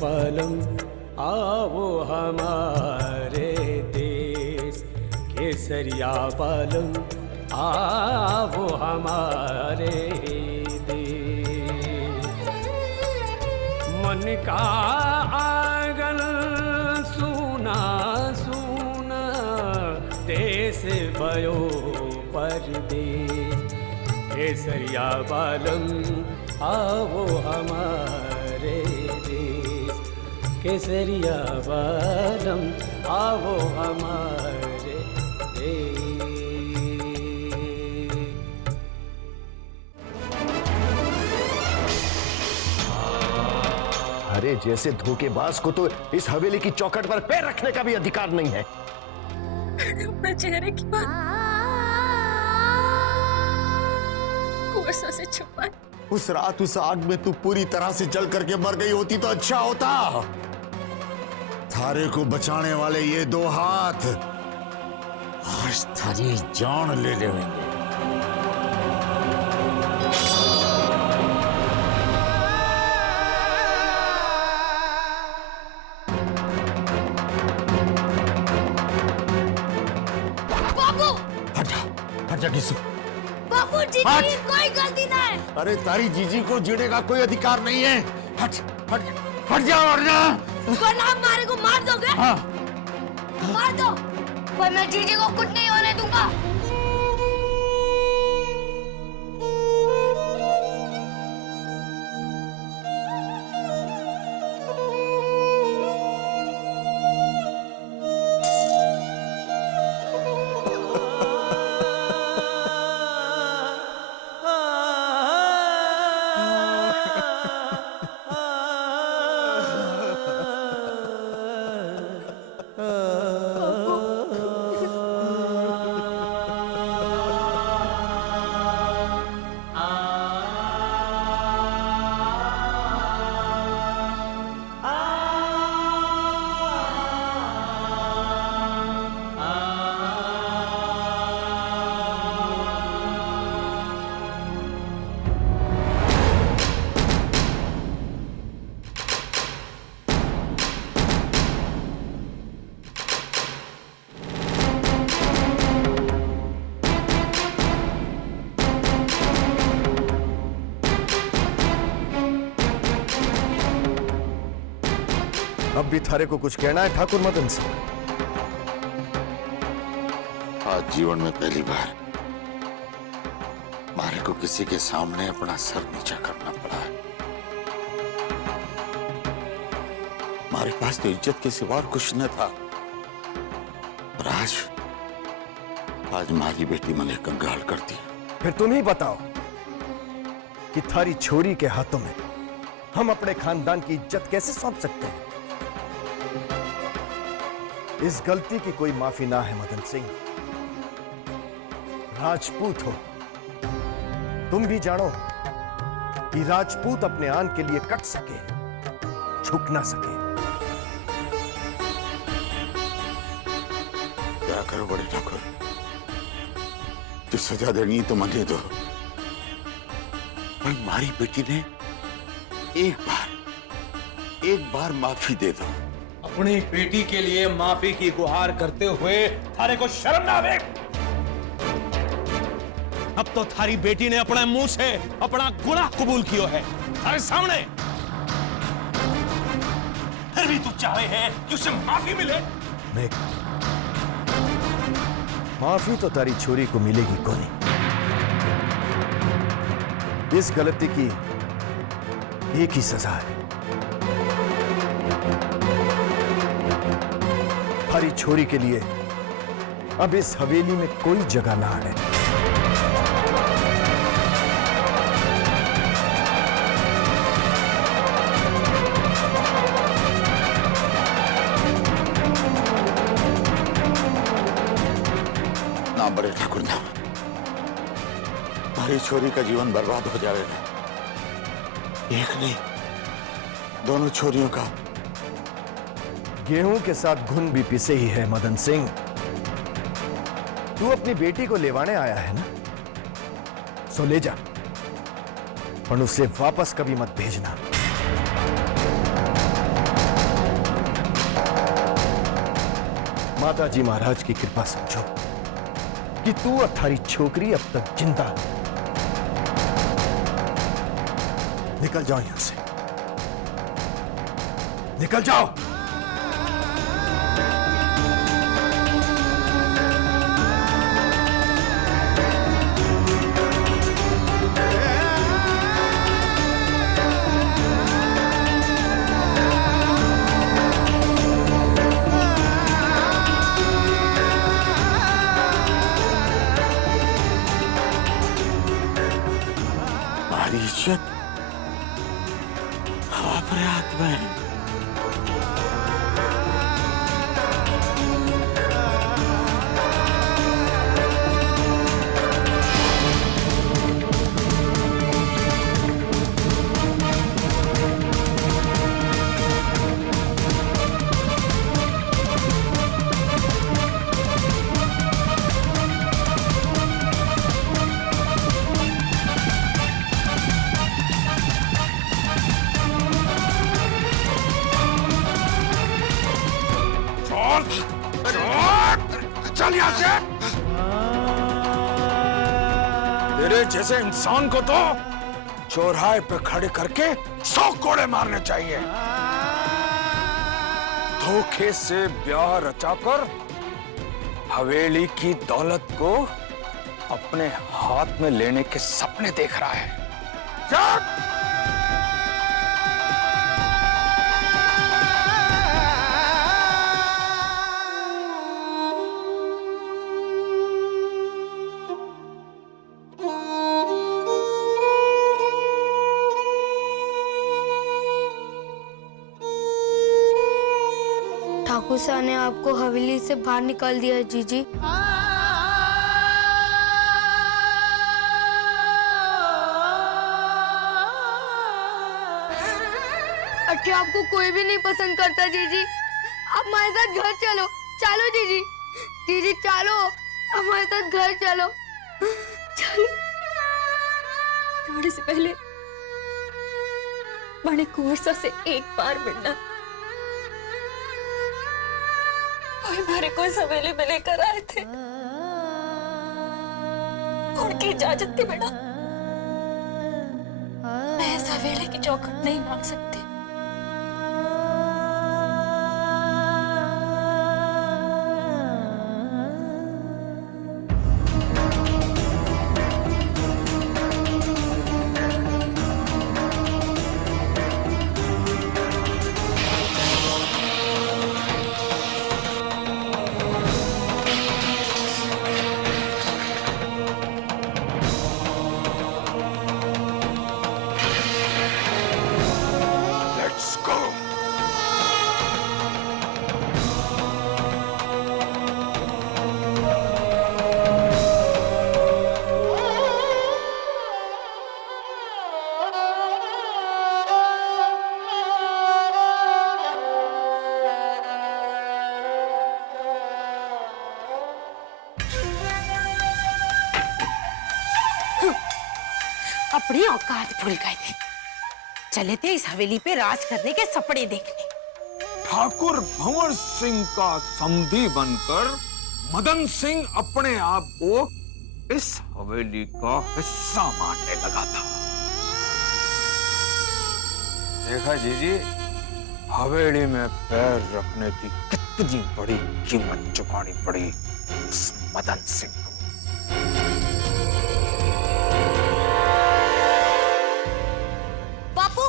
बालम आओ हमारे देश, केसरिया बालम आओ हमारे देश। मन का आंगन सुना सुना, देश भयो परदेश, केसरिया बालम आओ हमारे देश, केसरिया बालम आओ हमारे देश। अरे जैसे धोखेबाज को तो इस हवेली की चौखट पर पैर रखने का भी अधिकार नहीं है। अपने चेहरे की बात कुर्सों से छुपाए। उस रात उस आग में तू पूरी तरह से जल करके मर गई होती तो अच्छा होता। थारे को बचाने वाले ये दो हाथ आज थारी जान ले लेंगे। बाबू हट जा किसी। बाबू जी की कोई गलती ना है। अरे तारी जीजी को जीने का कोई अधिकार नहीं है। हट हट हट जा वरना वरना हमारे को मार दोगे। हाँ। मार दो, पर मैं जीजी को कुछ नहीं होने दूंगा। अब भी थारे को कुछ कहना है ठाकुर मदन सिंह? आज जीवन में पहली बार मारे को किसी के सामने अपना सर नीचा करना पड़ा है। हमारे पास तो इज्जत के सिवा कुछ न था, और आज मारी बेटी मने कंगाल कर दिया। फिर तुम ही बताओ कि थारी छोरी के हाथों में हम अपने खानदान की इज्जत कैसे सौंप सकते हैं? इस गलती की कोई माफी ना है मदन सिंह। राजपूत हो, तुम भी जानो कि राजपूत अपने आन के लिए कट सके, झुक ना सके। क्या करो बड़े ठाकुर, जो सजा देनी तो मने दो, पर हमारी बेटी ने एक बार माफी दे दो। अपनी बेटी के लिए माफी की गुहार करते हुए थारे को शर्म ना आवे? अब तो थारी बेटी ने अपने मुंह से अपना गुनाह कबूल किया है थारे सामने, फिर भी तू चाहे है कि उसे माफी मिले? नहीं, माफी तो तारी छोरी को मिलेगी कोनी। इस गलती की एक ही सजा है, हमारी छोरी के लिए अब इस हवेली में कोई जगह ना है। ना बड़े ठाकुर ना, हमारी छोरी का जीवन बर्बाद हो जाएगा। एक नहीं, दोनों छोरियों का। गेहूं के साथ घुन भी पिसे ही है मदन सिंह। तू अपनी बेटी को लेवाने आया है ना, सो ले जा, पर उसे वापस कभी मत भेजना। माताजी महाराज की कृपा समझो कि तू और थारी छोकरी अब तक जिंदा हो। निकल जाओ यहां से, निकल जाओ। हमारी इज्जत हवा पर हाथ में है। चल यहां से। तेरे जैसे इंसान को तो चौराहे पे खड़े करके 100 कोड़े मारने चाहिए। धोखे से ब्याह रचाकर हवेली की दौलत को अपने हाथ में लेने के सपने देख रहा है। चल! ठाकुर साहब ने आपको हवेली से बाहर निकाल दिया है जीजी। अच्छा आपको कोई भी नहीं पसंद करता जीजी। आप हमारे साथ घर चलो। चलो जीजी, जीजी चलो हमारे साथ घर चलो। चलो जाने से पहले मैंने कुंवर से एक बार मिलना। हमारे को इस हवेली में लेकर आए थे, उनकी इजाजत के बिना मैं इस हवेली की चौखट नहीं मांग सकती। अपनी औकात भूल गए थे, चले थे इस हवेली पे राज करने के सपने देखने। ठाकुर भंवर सिंह का समधी बनकर मदन सिंह अपने आप को इस हवेली का हिस्सा मानने लगा था। देखा जीजी, हवेली में पैर रखने की कितनी बड़ी कीमत चुकानी पड़ी उस मदन सिंह को। बापू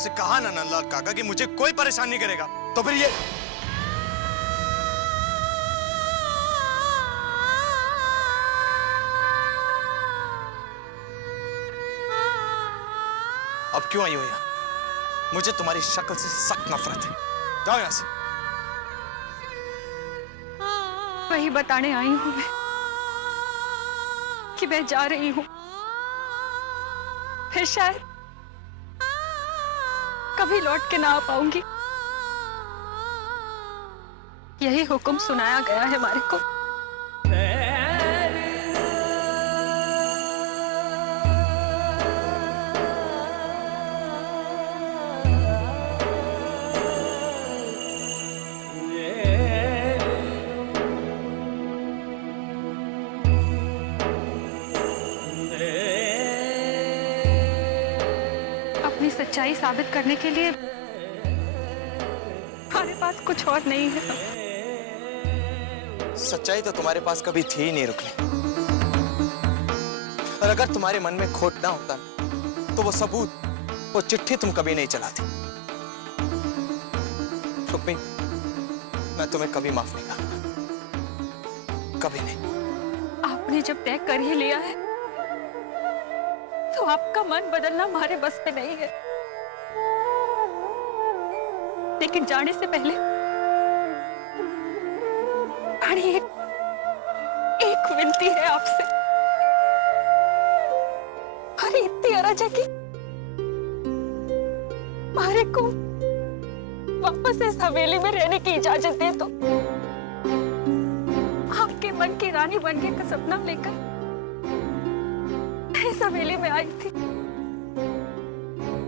आपसे कहा ना नंदलाल काका कि मुझे कोई परेशान नहीं करेगा, तो फिर ये अब क्यों आई हो यहाँ? मुझे तुम्हारी शक्ल से सख्त नफरत है। जाओ यहाँ से। वही बताने आई हूं मैं कि मैं जा रही हूं, फिर शायद कभी लौट के ना आ पाऊंगी। यही हुक्म सुनाया गया है हमारे को। अपनी सच्चाई साबित करने के लिए हमारे पास कुछ और नहीं है। सच्चाई तो तुम्हारे पास कभी थी ही नहीं रुकनी। और अगर तुम्हारे मन में खोट ना होता तो वो सबूत, वो चिट्ठी तुम कभी नहीं चलाती। रुक्मी, मैं तुम्हें कभी माफ नहीं करूंगा, कभी नहीं। आपने जब तय कर ही लिया है तो आपका मन बदलना हमारे बस में नहीं है। लेकिन जाने से पहले हमारी एक विनती है आपसे। हमारी इतनी अरज है कि हमारे को वापस इस हवेली में रहने की इजाजत दे दो। आपके मन की रानी बनने का सपना लेकर इस हवेली में आई थी,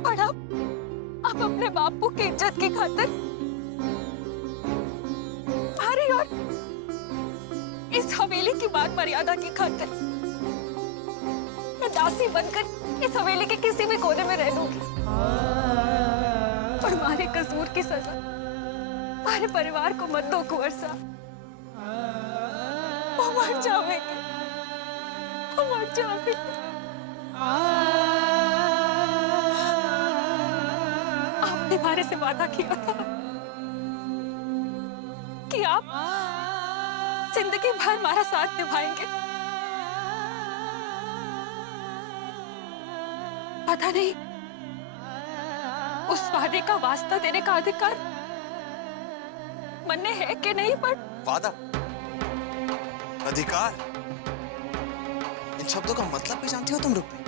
और अब अपने बापू की इज्जत की खातिर हमारी और इस हवेली की मान मर्यादा की खातिर मैं दासी बनकर इस हवेली के किसी भी कोने में रह लूंगी। और हमारे कसूर की सजा हमारे परिवार को मत दो कुंवर साहब। वो मर जाएंगे, वो मर जाएंगे। आपने हमारे से वादा किया था कि आप जिंदगी भर हमारा साथ निभाएंगे। पता नहीं उस वादे का वास्ता देने का अधिकार मन में है कि नहीं, पर वादा, अधिकार, इन शब्दों का मतलब भी जानती हो तुम रुक्मी?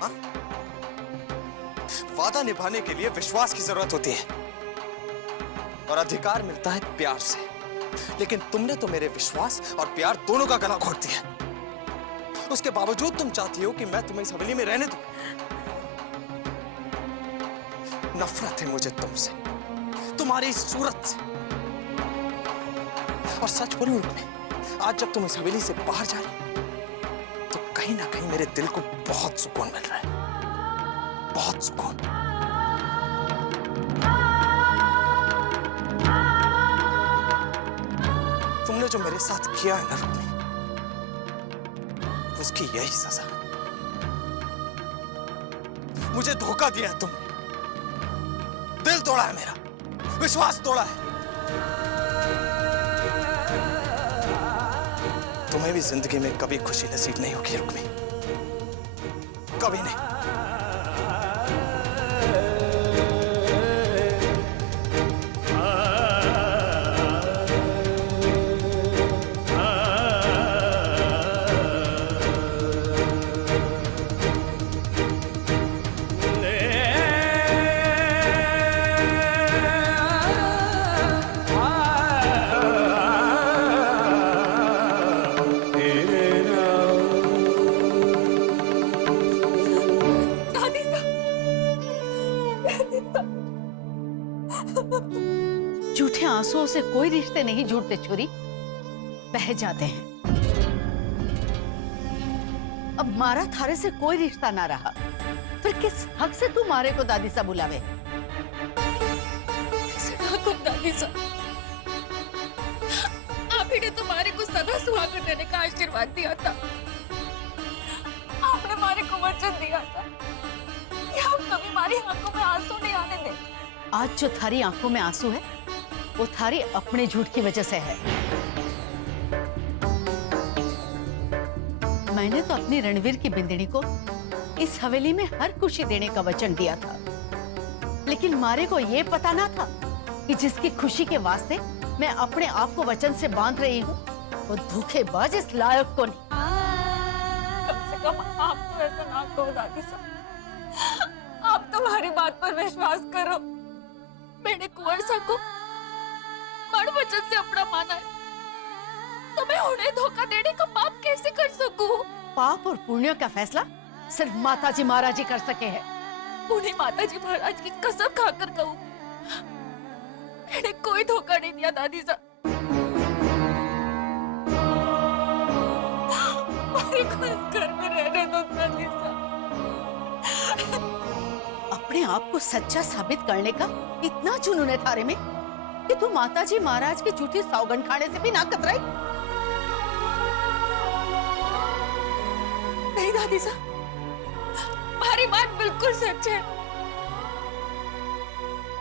हाँ? वादा निभाने के लिए विश्वास की जरूरत होती है और अधिकार मिलता है प्यार से। लेकिन तुमने तो मेरे विश्वास और प्यार दोनों का गला घोट दिया। उसके बावजूद तुम चाहती हो कि मैं तुम्हें इस हवेली में रहने दूं। नफरत है मुझे तुमसे, तुम्हारी इस सूरत से। और सच बोलूं रुक्मी, आज जब तुम इस हवेली से बाहर जा रही हो तो कहीं ना कहीं मेरे दिल को बहुत सुकून मिल रहा है, बहुत सुकून। तुमने जो मेरे साथ किया है ना रुक्मी, उसकी यही सजा है। मुझे धोखा दिया है तुमने, दिल तोड़ा है मेरा, विश्वास तोड़ा है। तुम्हें भी जिंदगी में कभी खुशी नसीब नहीं होगी रुक्मी, कभी नहीं। झूठे आंसुओं से कोई रिश्ते नहीं जुड़ते छोरी, बह जाते हैं। अब मारा थारे से कोई रिश्ता ना रहा, फिर किस हक से तू मारे को दादी सा बुलावे? दादी सा, आप ही ने तुम्हारे को सदा सुहागन रहने का आशीर्वाद दिया था। आपने हमारे को वचन दिया था कि हम कभी हमारी आंखों में आंसू नहीं आने आज जो थारी आंखों में आंसू है वो थारी अपने झूठ की वजह से है। मैंने तो अपनी रणवीर की बिंदनी को इस हवेली में हर खुशी देने का वचन दिया था, लेकिन मारे को ये पता ना था कि जिसकी खुशी के वास्ते मैं अपने आप को वचन से बांध रही हूँ वो धोखेबाज इस लायक को नहीं। कम से कम आप तो ऐसा ना कहो दादी साहब, आप तुम्हारी बात पर विश्वास करो। मैंने कुंवर साहब को बड़ वचन से अपना माना है, तो मैं उन्हें धोखा देने का पाप कैसे कर सकूं? पाप और पुण्य का फैसला सिर्फ माताजी महाराज ही कर सके हैं। उन्हें माताजी महाराज की कसम खाकर कहूं, मैंने कोई धोखा नहीं दिया दादी साहब। मुझे खुद घर में रहने दो दादी साहब। अपने आप को सच्चा साबित करने का इतना जुनून है थारे में कि तू माताजी महाराज की झूठी सौगंध खाने से भी ना कतराई। नहीं दादी साहब, हमारी बात बिल्कुल सच है।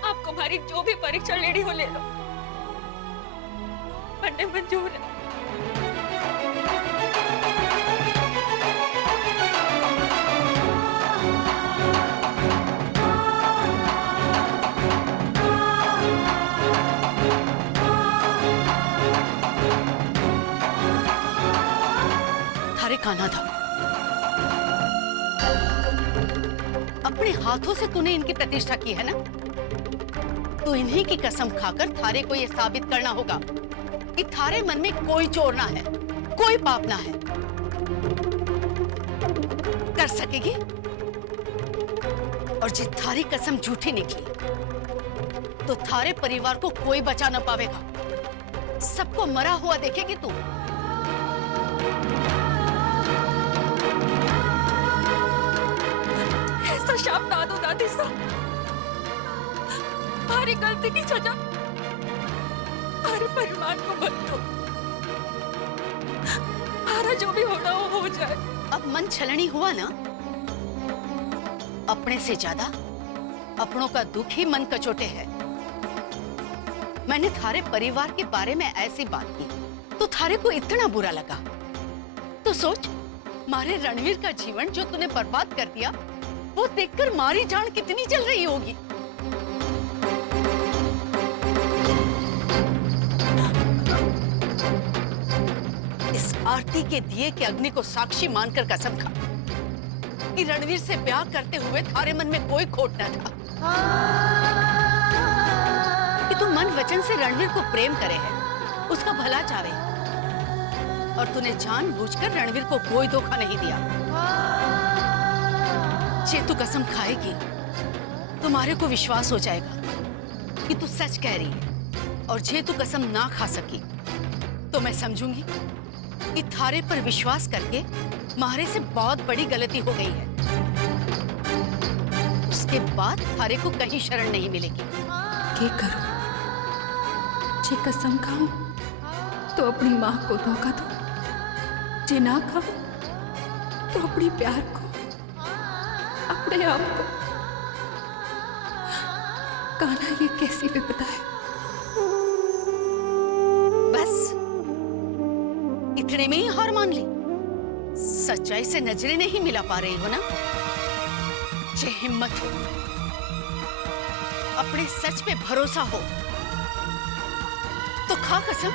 आपको हमारी जो भी परीक्षा लेनी हो ले लो, पढ़ने मंजूर है। थारे कान्हा था, अपने हाथों से तूने इनकी प्रतिष्ठा की है ना, तो इन्हीं की कसम खाकर थारे को यह साबित करना होगा कि थारे मन में कोई चोर ना है, कोई पाप ना है। कर सकेगी? और जिस थारी कसम झूठी निकली तो थारे परिवार को कोई बचा न पावेगा, सबको मरा हुआ देखेगी तू। ऐसा शाप ना दो दादी साहब, हमारी गलती की सजा हमारे परिवार को मत दो। हमारा जो भी होना हो जाए। अब मन छलनी हुआ ना, अपने से ज्यादा अपनों का दुख ही मन कचोटे है। मैंने थारे परिवार के बारे में ऐसी बात की तो थारे को इतना बुरा लगा, तो सोच मारे रणवीर का जीवन जो तूने बर्बाद कर दिया वो देखकर मारी जान कितनी जल रही होगी। इस आरती के दिए के अग्नि को साक्षी मानकर कसम खा कि रणवीर से ब्याह करते हुए थारे मन में कोई खोट न था, कि तू मन वचन से रणवीर को प्रेम करे है, उसका भला चाहे, और तूने जानबूझकर रणवीर को कोई धोखा नहीं दिया। जे तू कसम खाएगी तुम्हारे को विश्वास हो जाएगा कि तू सच कह रही है, और जे तू कसम ना खा सकी तो मैं समझूंगी कि थारे पर विश्वास करके मारे से बहुत बड़ी गलती हो गई है। उसके बाद थारे को कहीं शरण नहीं मिलेगी। के करूं? जे कसम खाऊं तो अपनी माँ को धोखा दो, जे ना खाऊं तो अपनी प्यार को, अपने आप को। कान्हा ये कैसी विपदा है? बस इतने में ही हार मान ली? सच्चाई से नजरें नहीं मिला पा रही हो ना? जे हिम्मत हो, अपने सच पे भरोसा हो तो खा कसम